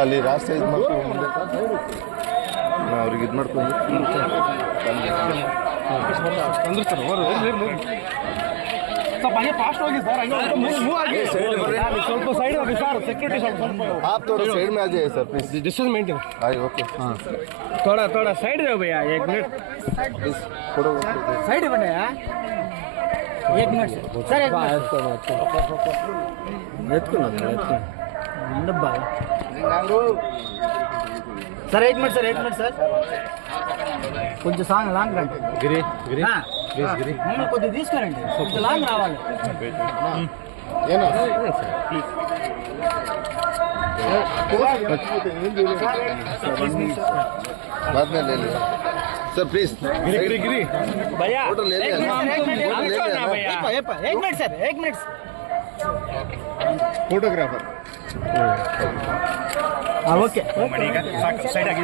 ಅಲ್ಲಿ ರಾಷ್ಟ್ರ ಇದು ಮಾಡ್ಕೊಂಡು ಮುಂದೆ ಅವ್ರಿಗೆ ಇದು ಮಾಡ್ಕೊಂಡು ಸ್ವಲ್ಪ ಸೈಡ್ ಹೋಗಿ ಸರ್ सिक्योरिटी आप थोड़ा साइड में आ जाइए सर प्लीज डिस्टेंस मेंटेन आइए ओके हाँ थोड़ा साइड दो भैया 1 मिनट प्लीज थोड़ा साइड बने यार 1 minute sir 1 minute sir 1 minute sir కొంచెం సాంగ్ లాంగ్ రండి గిరి ప్లీజ్ గిరి మమ్మల్ని కొద్దిగా తీసుకురండి కొంచెం లాంగ్ రావాలి ಏನೋ प्लीज बाद में ले लीजिए सर प्लीज गिरी भैया फोटो ले लिया एक minute sir 1 minute photographer okay side ಆಗಿ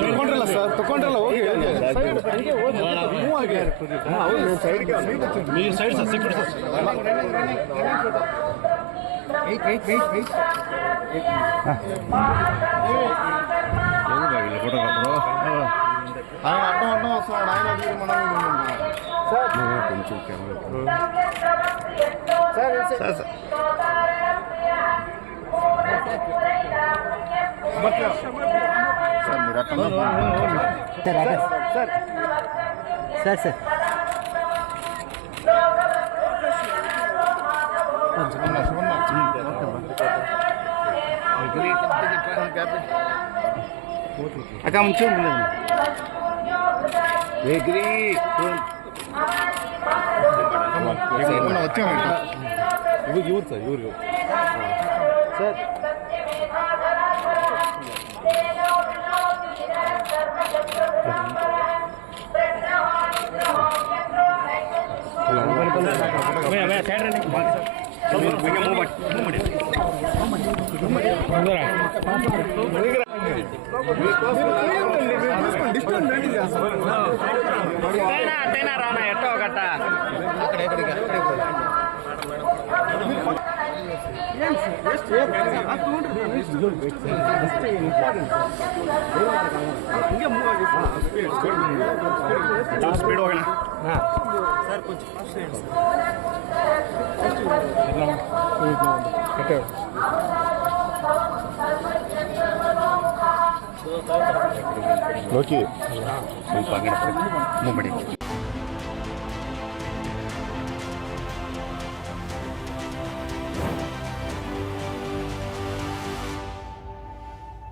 ತಗೊಂಡ್ರಲ್ಲ ಸರ್ ತಗೊಂಡ್ರಲ್ಲ ಹೋಗಿ ಸೈಡ್ ಸರ್ ಸಿಕ್ಕಿಬಿಡಿ ಫೋಟೋಗ್ರಾಫರು కొంచెం అక్క ముంచు ಇವ್ರು ಸರ್ ಇವ್ರಿಗೆ ಸರ್ రానా ఎట్టో గట్ట ಸ್ಪೀಡ್ ಹೋಗೋಣ ಸರ್ ಕೊಂಚ ಓಕೆ ಸ್ವಲ್ಪ ಮೂವ್ ಮಾಡಿ